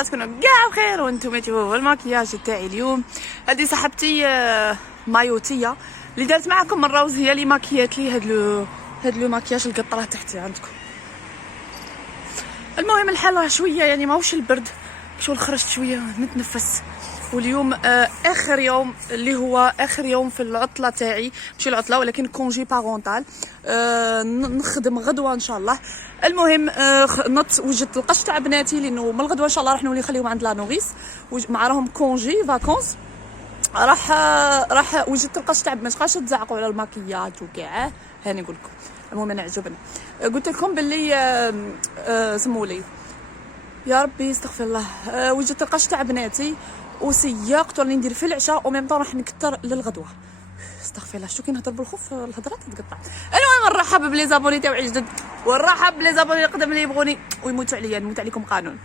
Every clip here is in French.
الله تكونوا كاع بخير وانتم تشوفوا الماكياج تاعي اليوم. هذه صاحبتي مايوتيه اللي دارت معكم من روز، هي اللي ماكيات لي هاد لو ماكياج القطره تحتي عندكم. المهم الحال راه شويه يعني ماهوش البرد، شو خرجت شويه نتنفس. واليوم اخر يوم اللي هو اخر يوم في العطله تاعي، ماشي العطله ولكن كونجي بارونتال. نخدم غدوه ان شاء الله. المهم وجدت القش تاع بناتي لانه من الغدوه ان شاء الله راح نولي نخليهم عند لا نوريس مع راهم كونجي فاكونس. راح وجدت القش تاع ما تبقاش تزعقوا على الماكياج وكاع، هاني نقول لكم. المهم انا عجبني، قلت لكم باللي سمولي يا ربي استغفر الله. وجدت القش تاع بناتي وسياقت راني ندير في العشاء وميم طون راح نكثر للغدوه. استغفر الله، شتو كي نهضر بالخوف الهضره تتقطع. المهم نرحب بلي زابوني تاعي جدد، ونرحب بلي زابوني القدم اللي يبغوني ويموتوا عليا، نموت عليكم قانون.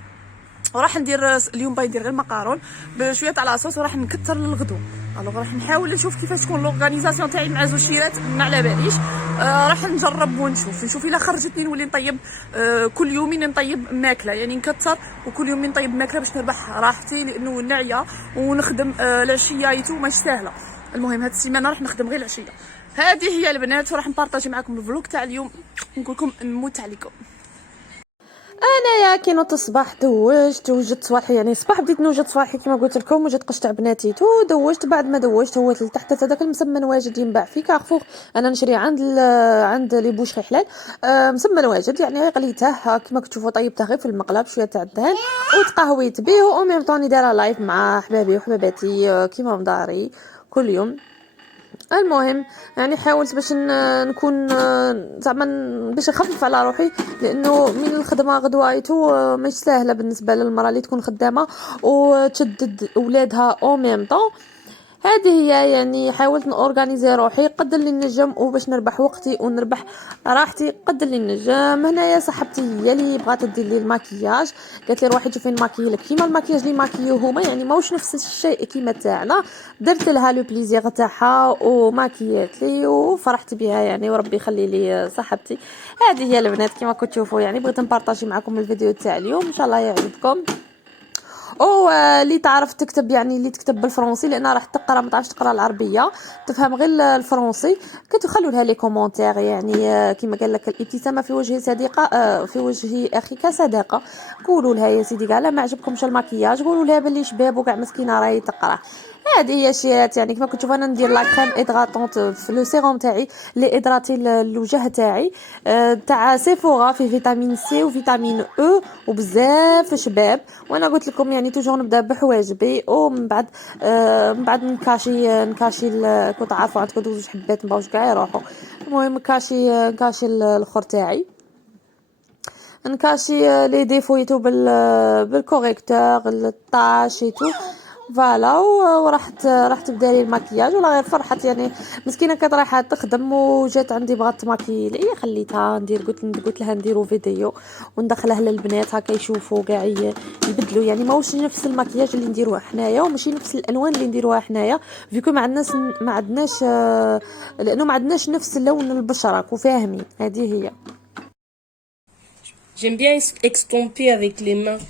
وراح ندير اليوم باغي ندير غير المقارون بشويه تاع لاصوص وراح نكثر للغدو. الوغ راح نحاول نشوف كيفاش تكون لورغانيزاسيون تاعي مع زوج شيرات، ما على باليش. راح نجرب ونشوف الا خرجتني نولي نطيب. كل يومين نطيب ماكله، يعني نكثر وكل يوم نطيب ماكله باش نربح راحتي لانه ناعيه ونخدم العشيه ايتو ماشي ساهله. المهم هاد السيمانه راح نخدم غير العشيه. هذه هي البنات، وراح نبارطاجي معكم الفلوق تاع اليوم، نقول لكم نموت عليكم. انايا كي نوضت الصباح دوجت وجدت صباحي، يعني الصباح بديت نوجد صباحي كما قلت لكم. وجدت قش تاع بناتي دوجت. بعد ما دوجت هو لتحت هذاك المسمن واجد ينباع في كارفور، انا نشري عند لي بوشري حلال. مسمن واجد يعني قليته كما كتشوفوا، طيبته غير في المقله بشويه تاع الدهن وتقهويت به. وميم طوني دايره لايف مع حبابي وحباباتي كيما مداري كل يوم. المهم يعني حاولت باش نكون زعما باش نخفف على روحي، لانه من الخدمه غدوايتو مش سهله بالنسبه للمراه اللي تكون خدامه وتشدد اولادها او ميم طون. هذه هي يعني حاولت نورغانيزي روحي قد اللي نجم، وباش نربح وقتي ونربح راحتي قد اللي نجم. هنايا صاحبتي هي اللي بغات دير لي الماكياج، قالت لي روحي شوفي نماكي لك كيما الماكياج اللي ماكيو هما، يعني ماهوش نفس الشيء كيما تاعنا. درت لها لو بليزير تاعها وماكيات لي وفرحت بها يعني، وربي يخلي لي صاحبتي. هذه هي البنات كيما كنتوا تشوفوا، يعني بغيت نبارطاجي معكم الفيديو تاع اليوم، ان شاء الله يعجبكم. او اللي تعرف تكتب يعني اللي تكتب بالفرنسي، لان راح تقرا ما تعرفش تقرا العربيه تفهم غير الفرنسي، كتخلوا لها لي كومونتير. يعني كما قال لك الابتسامه في وجه صديقه في وجه اخيك صداقه. قولوا لها يا سيدي كاع لا ما عجبكمش الماكياج، قولوا لها بلي شباب وكاع مسكينه راهي تقرا. هذه هي شيرات، يعني كما كنت تشوف انا ندير لا كريم ادغاطونت في لو سيروم تاعي اللي ادراتي الوجه تاعي تاع سيفورا، فيه فيتامين سي وفيتامين او وبزاف شباب. وانا قلت لكم يعني توجور نبدا بحواجبي ومن بعد من بعد نكاشي كنت عارفه عندكم زوج حبات مباوش كاع يروحوا. المهم نكاشي الاخر تاعي، نكاشي لي ديفويتو بالكوريكتور الطاشيتو فوالا. راح تبدا لي الماكياج ولا غير فرحت يعني مسكينه كانت رايحه تخدم وجات عندي بغات تماكي لي، خليتها ندير قلت لها نديروا فيديو وندخله للبنات هكا يشوفوا كاع يبدلوا، يعني ماهوش نفس الماكياج اللي نديروه حنايا وماشي نفس الالوان اللي نديروها حنايا فيكو ما عندناش لانه ما عندناش نفس لون البشره كو فاهمين. هذه هي. J'aime bien extomper avec les mains.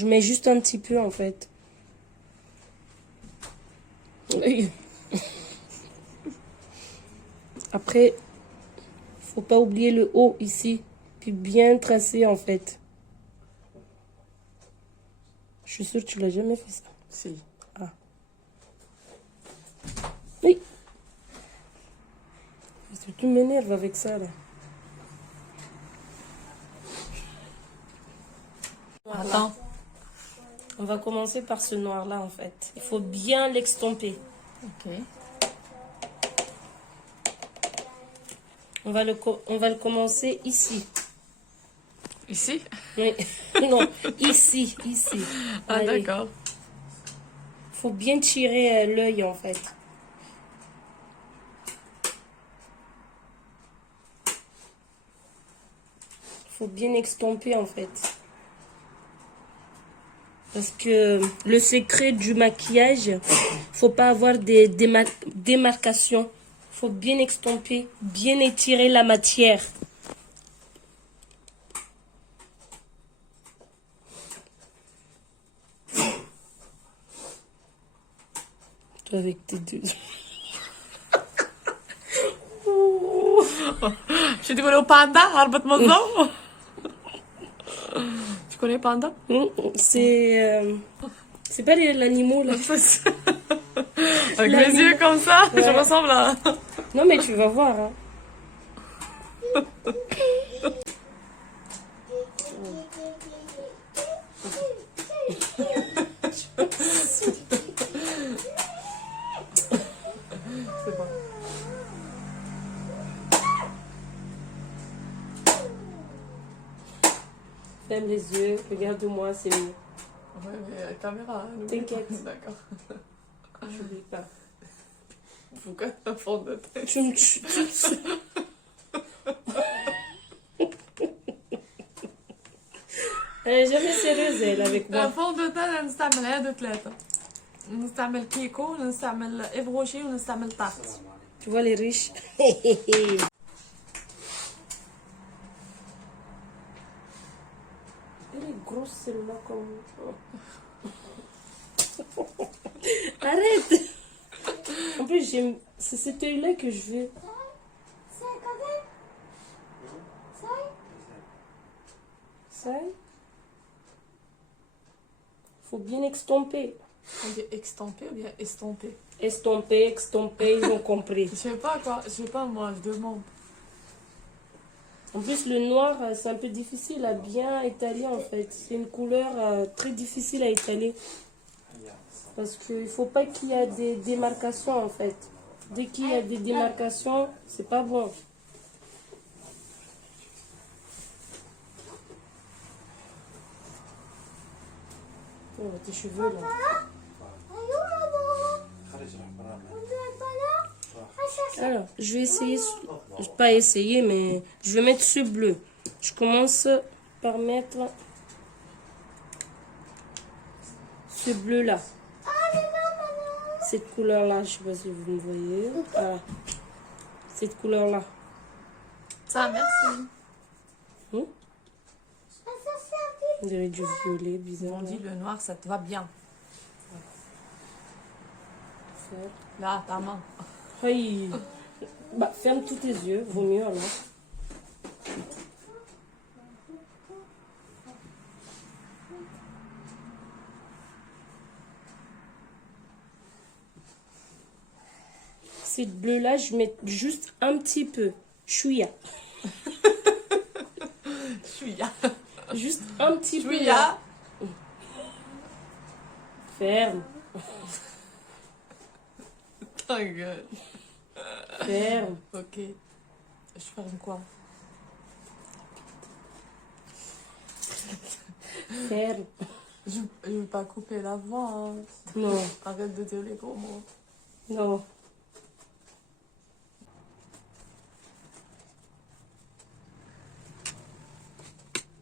Je mets juste un petit peu en fait. Après, faut pas oublier le haut ici, puis bien tracer en fait. Je suis sûre que tu l'as jamais fait ça. Si. Ah. Oui. Tu m'énerves avec ça là. Attends. On va commencer par ce noir là en fait. Il faut bien l'extomper. Ok. On va le commencer ici. Ici? Oui. Non, ici. Ah Allez. d'accord. Faut bien tirer l'œil en fait. Faut bien extomper en fait. Parce que le secret du maquillage, faut pas avoir des démarcations faut bien extomper, bien étirer la matière. Toi avec tes deux. Je dis le panda, هربت من الضوء. Tu connais panda? C'est pas l'animal là. Avec mes yeux comme ça, Ouais. je ressemble à... Non mais tu vas voir. Hein. C'est bon. Ferme les yeux, regarde-moi, c'est mieux. Ouais, mais la caméra, hein, n'oublie T'inquiète. pas. D'accord. J'oublie pas. Faut quand même un fond de tête. Elle est jamais sérieuse elle avec moi. الفون دو تان نستعمل هادو ثلاثة. نستعمل كيكو ونستعمل افروشي ونستعمل طارت. Tu vois les riches. Elle est grosse celle-là comme... Arrête. En plus j'aime... C'est cet œil-là que je veux. Ça faut bien extomper. On dit extamper ou bien estomper? Estomper, extomper, ils ont compris. Je sais pas quoi, je sais pas moi, je demande. En plus, le noir, c'est un peu difficile à bien étaler en fait. C'est une couleur très difficile à étaler. Parce qu'il ne faut pas qu'il y ait des démarcations en fait. Dès qu'il y a des démarcations, c'est pas bon. Oh, tes cheveux là. Alors, je vais essayer, pas essayer, mais je vais mettre ce bleu. Je commence par mettre ce bleu là. Cette couleur là, je sais pas si vous me voyez. Voilà. Cette couleur là. Ça, merci. On dirait du violet, bizarre. On dit le noir, ça te va bien. Là. Là, ta main. Oui. Bah, ferme tous tes yeux, vaut mieux alors. Cette bleu là, je mets juste un petit peu. Chouïa. Chouïa. Juste un petit peu. Chouïa. Ferme. Ta gueule. Ferme. Ok. Je ferme quoi? Ferme. Je veux pas couper la voix. Hein. Non. Arrête de dire les gros mots. Non.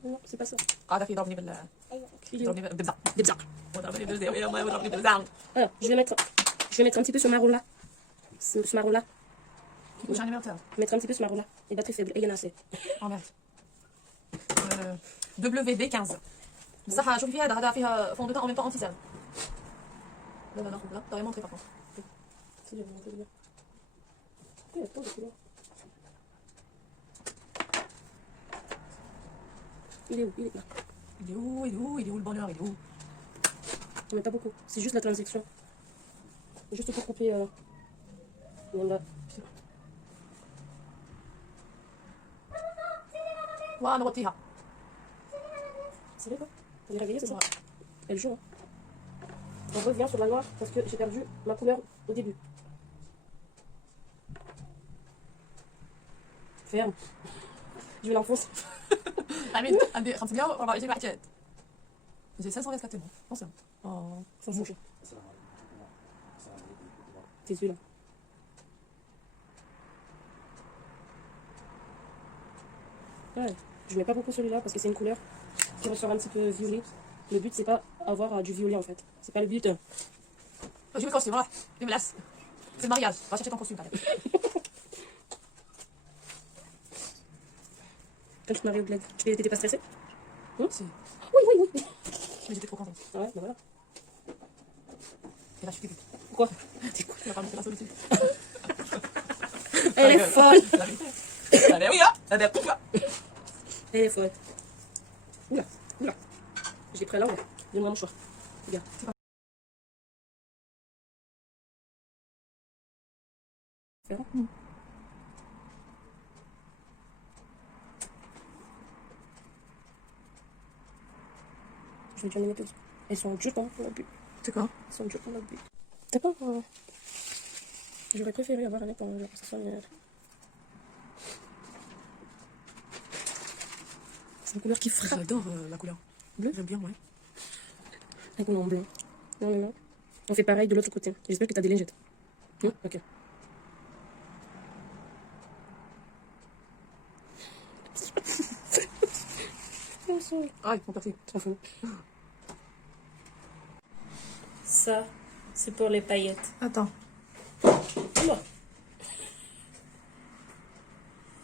Non, c'est pas ça. عارف يضربني بال يضربني بالبزع وضربني بالزاوية وضربني بالزعم. Alors, je vais mettre un petit peu ce marron là. Ce marron là. وش يعني مرتين؟ Mettre un petit peu ce marron là. Il est pas très faible. Et il y en a assez. اه ماشي. WB15. بصح شوفي فيها هذا فيها فون دو تان en même temps anti-cerne. لا لا ناخذ لا دايما très par contre. Si, j'avais monté bien. Il y a tant de couleurs. Il est où? Il est là. Il est où? Il est où? Il est où le bonheur? Il est où? On met pas beaucoup. C'est juste la transition. Juste pour couper. Il y en a. ونغطيها. C'est vrai quoi? Elle est réveillée, c'est ça? Elle joue. Hein. On revient sur la noire parce que j'ai perdu ma couleur au début. Ferme. Je vais l'enfoncer. عميد عندي 524 وحدات. J'ai 524 tellement. Attention. Oh, Sans bouger. Tes yeux là. Ouais. Je mets pas beaucoup celui-là parce que c'est une couleur qui ressort un petit peu violet. Le but c'est pas avoir du violet en fait. C'est pas le but. Je vais le costume, voilà. C'est le mariage. Va chercher ton costume, t'arrêtes. Quand tu te maries au bled, tu n'étais pas stressée? Si. Oui, oui, oui. Mais j'étais trop contente. Ouais, bah voilà. Et là, je suis dégoûtée. Pourquoi? T'es cool, il a ramené la solitude. Elle est folle. Allez, oui, hein. Allez, hop là. Elle est folle. Oula, oula. Je l'ai pris à l'envers. Donne-moi mon choix. Regarde. Je vais te donner mes pauses. Elles sont dures pour la bulle. C'est quoi? Elles sont dures pour la bulle. D'accord. J'aurais préféré avoir un nez pour que ça soit mieux. C'est une couleur qui frappe. J'adore la couleur bleue. J'aime bien, ouais. La couleur en blanc. Non, non, non. On fait pareil de l'autre côté. J'espère que tu as des lingettes. Ok. Ah, ils font partie. Trop fou. Ça, c'est pour les paillettes. Attends. Oula.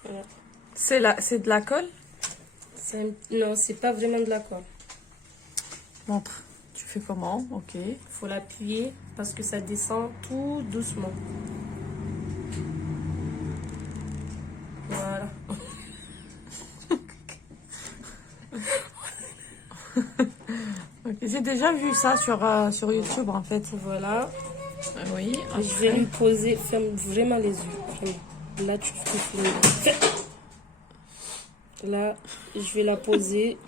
Voilà. C'est de la colle? Non, c'est pas vraiment de la colle. Montre. Tu fais comment? Ok. Il faut l'appuyer parce que ça descend tout doucement. Voilà. Ok, j'ai déjà vu ça sur YouTube en fait. Voilà. Oui. Je vais lui poser, ferme vraiment les yeux. Vraiment. Là, tu peux filmer. Là, je vais la poser.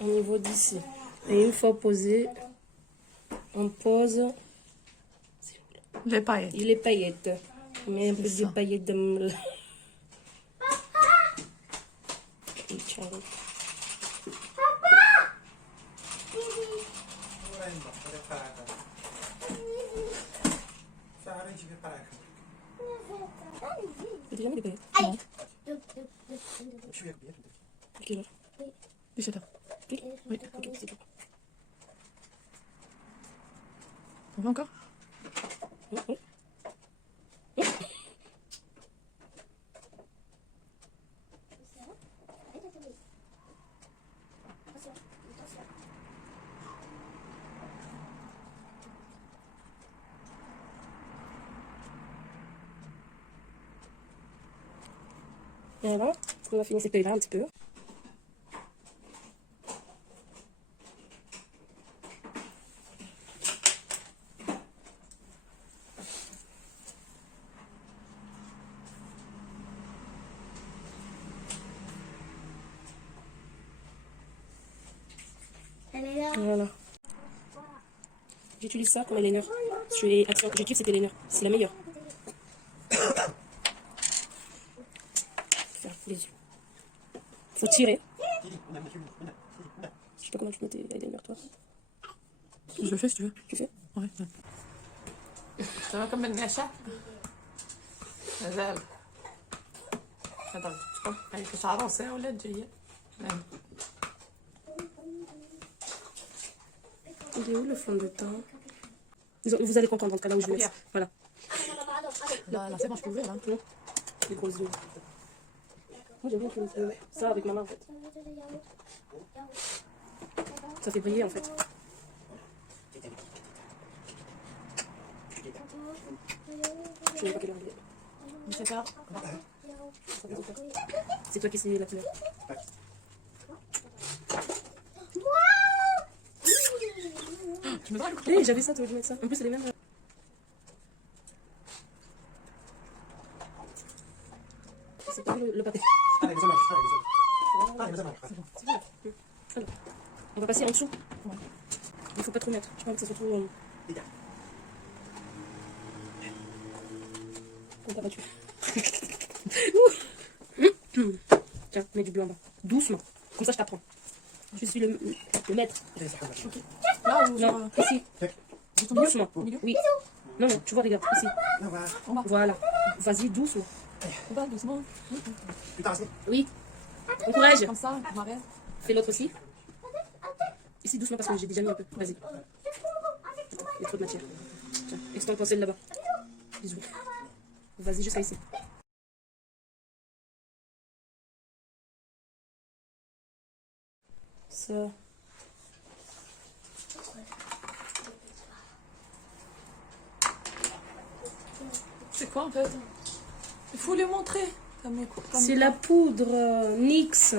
Au niveau d'ici. Et une fois posé, on pose Les paillettes. les paillettes. On met un peu de ça. paillettes de... Et ciao. T'as déjà mis des paillettes? Non. Ok, là. 17h. Oui, ok, c'est bon. On va encore? Oui, oui. Voilà, on va finir ces paillettes là un petit peu. Voilà. J'utilise ça comme eyeliner. J'utilise cet eyeliner. C'est la meilleure. Faire les yeux. Faut tirer. Je sais pas comment tu mets tes eyeliner, toi. Je le fais si tu veux. Tu fais? Ouais. Ça va comme une gâchette. مازال هذا شكون هذيك عروسه ولا جايه Il est où le fond de teint? Vous allez comprendre en tout cas là où je vais mettre. Voilà. là c'est bon je peux ouvrir là. Les gros yeux. Moi j'aime bien que ça avec ma main en fait. Ça fait briller en fait. Je sais pas quelle heure il est. 17h. C'est toi qui sais la couleur. Tu me donnes le coup. Hé, j'avais ça, tu veux que je mette ça? En plus, c'est les mêmes. C'est pas le papier. Alors, on va passer en dessous. Ouais. Il faut pas trop mettre. Je pense que ça se retrouve. On t'a battu. Tiens, mets du bleu en bas. Doucement. Comme ça, je t'apprends. Je suis le maître. Là où Non, ici. Doucement. Oui. Non, non, tu vois, regarde, ici. Voilà. Vas-y, doucement. on va doucement. Oui. Bon courage. Comme ça, on m'arrête. Fais l'autre aussi. Ici, doucement, parce que j'ai déjà mis un peu. Vas-y. Il y a trop de matière. Tiens, extends ton sel là-bas. Bisous. Vas-y, jusqu'à ici. Ça. C'est quoi en fait? Il faut les montrer. C'est la poudre NYX.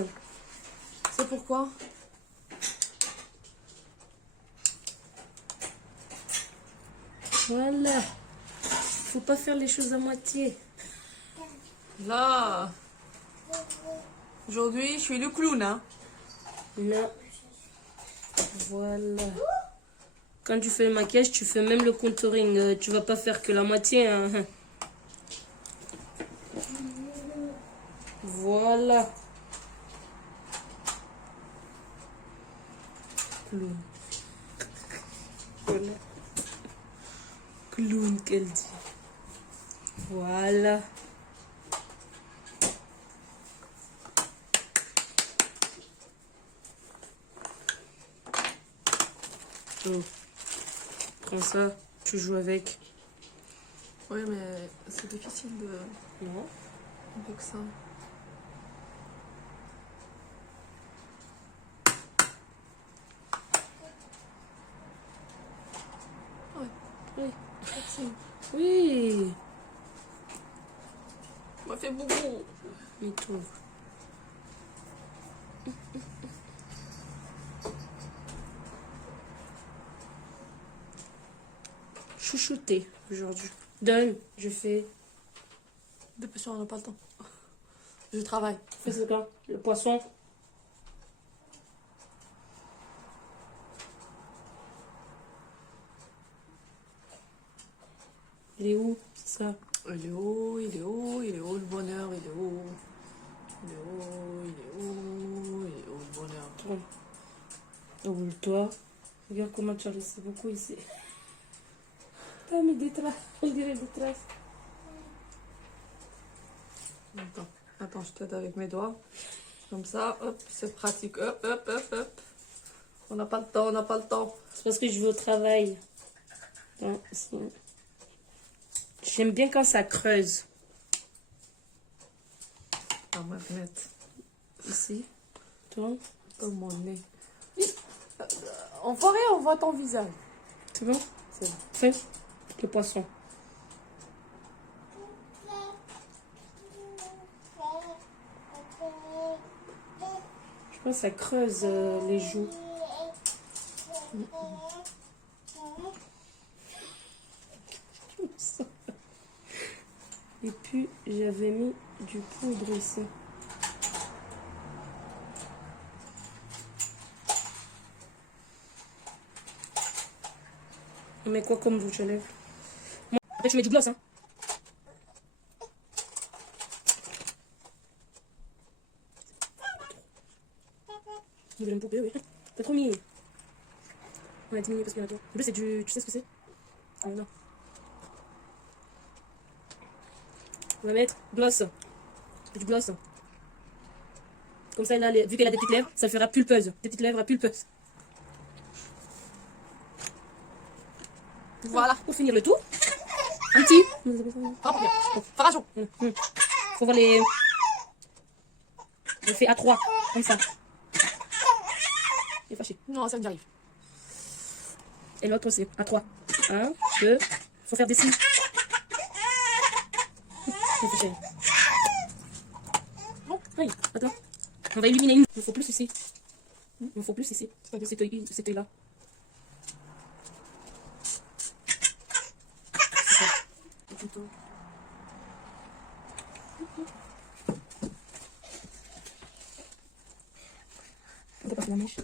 C'est pourquoi? Voilà. Faut pas faire les choses à moitié. Là. Aujourd'hui, je suis le clown, hein. Non. Voilà. Quand tu fais le maquillage, tu fais même le contouring. Tu vas pas faire que la moitié. Hein. Voilà. Clown. Voilà. Clown qu'elle dit. Voilà. Oh. Prends ça, tu joues avec. Oui, mais c'est difficile de... Non. avec ça. Ouais. Oui. Merci. Oui. Ça m'a fait beaucoup. Mais tout. Chouchouté aujourd'hui. Donne, je fais. Dépêche-toi, on n'a pas le temps. Je travaille. Fais ce quoi? Le poisson. Il est où? C'est ça. Il est où, il est où, il est où le bonheur, il est où? Il est où, il est où, il est où le bonheur? Tourne. Ouvre-toi. Regarde comment tu as laissé beaucoup ici. T'as mis des traces. On dirait des traces. Attends, je t'aide avec mes doigts. Comme ça, hop, c'est pratique. Hop, hop, hop, hop. On n'a pas le temps, on n'a pas le temps. C'est parce que je vais au travail. Attends, ici. J'aime bien quand ça creuse. On va mettre Ici. Toi. dans mon nez. En forêt, on voit ton visage. C'est bon? C'est bon. Fais le poisson. Je pense que ça creuse les joues. Et puis j'avais mis du poudre ici. On met quoi comme bouche à lèvres? Après tu mets du gloss, hein. Vous voulez une poupée, oui. T'as trop mis. On a diminué parce qu'il y en a trop. En plus c'est du... Tu sais ce que c'est? Ah non. On va mettre gloss. Du gloss. Comme ça, là, vu qu'elle a des petites lèvres, ça fera pulpeuse. Des petites lèvres à pulpeuse. Voilà. Pour finir le tout, un petit. Farajou. Faut voir les. Je fais à 3, comme ça. Il est fâché. Non, ça j'arrive. Et l'autre aussi, à 3. 1, 2. Faut faire des signes. Il est fâché. Bon, oui, attends. On va illuminer une. Il me faut plus ici. Il me faut plus ici. C'était là. On dépasse la mèche.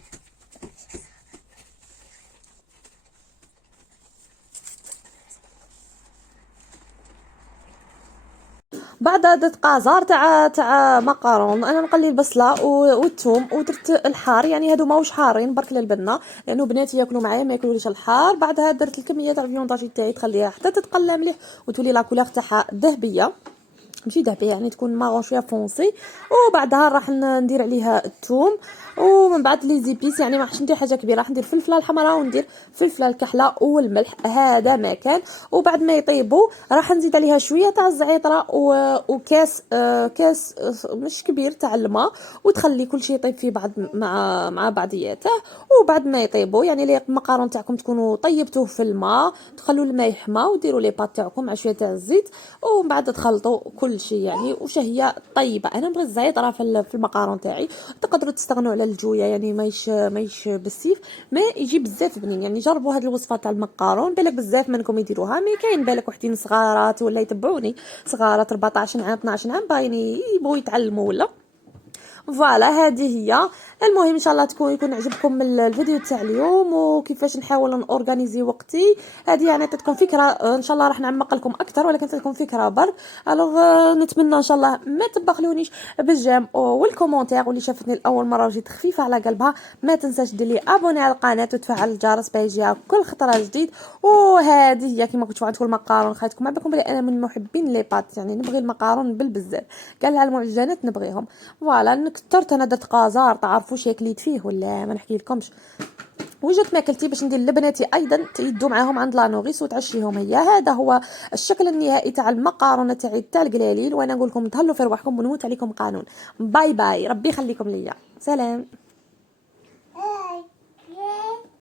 بعد هذا قازار تاع مقارون انا نقلي البصله والثوم ودرت الحار، يعني هادو ماهوش حارين برك للبنه لانه بناتي ياكلوا معايا ما ياكلوش الحار. بعدها درت الكميه تاع الفيونداجي تاعي تخليها حتى تتقلى مليح وتولي لا كولور تاعها ذهبيه، ماشي ذهبيه يعني تكون مارون شويه فونسي. وبعدها راح ندير عليها الثوم ومن بعد لي زيبيس يعني ما راحش ندير حاجه كبيره، راح ندير فلفله الحمراء وندير فلفله الكحله والملح، هذا ما كان. وبعد ما يطيبوا راح نزيد عليها شويه تاع الزعتره وكاس كاس مش كبير تاع الماء، وتخلي كل شيء يطيب في بعض مع بعضياته. وبعد ما يطيبوا يعني لي المقارون تاعكم تكونوا طيبتوه في الماء، تخلوا الماء يحمى وديروا لي بات تاعكم مع شويه تاع الزيت، ومن بعد تخلطوا كل شيء يعني وشهيه طيبه. انا نبغي الزعتره في المقارون تاعي. تقدروا تستغنوا على الجويه يعني مايش بالسيف، ما يجي بزاف بنين. يعني جربوا هذه الوصفه تاع المقارون، بالك بزاف منكم يديروها، مي كاين بالك وحدين صغارات ولا يتبعوني صغارات 14 عام 12 عام باين يبغوا يتعلموا ولا فوالا. هذه هي. المهم ان شاء الله يكون عجبكم الفيديو تاع اليوم وكيفاش نحاول نورغانيزي وقتي. هذه يعني تعطيكم فكره، ان شاء الله راح نعمق لكم اكثر، ولكن تعطيكم فكره برك. الوغ نتمنى ان شاء الله ما تبخلونيش بالجيم والكومونتير، واللي شافتني الاول مره وجيت خفيفه على قلبها ما تنساش دير لي ابوني على القناه وتفعل الجرس باش يجيها كل خطره جديد. وهذه هي كما كنتوا عندكم المقارون خايتكم معكم بلي انا من محبين لي بات، يعني نبغي المقارون بالبزاف، قال لها المعجنات نبغيهم. فوالا كثرت انا درت قازار، تعرفوا واش كليت فيه ولا ما نحكي لكمش. وجدت ماكلتي باش ندير لبناتي ايضا يدوا معاهم عند لانوغيس وتعشيهم هي. هذا هو الشكل النهائي تاع المقارونه تاعي تاع القلاليل، وانا نقول لكم تهلوا في رواحكم ونموت عليكم قانون. باي باي، ربي يخليكم ليا، سلام.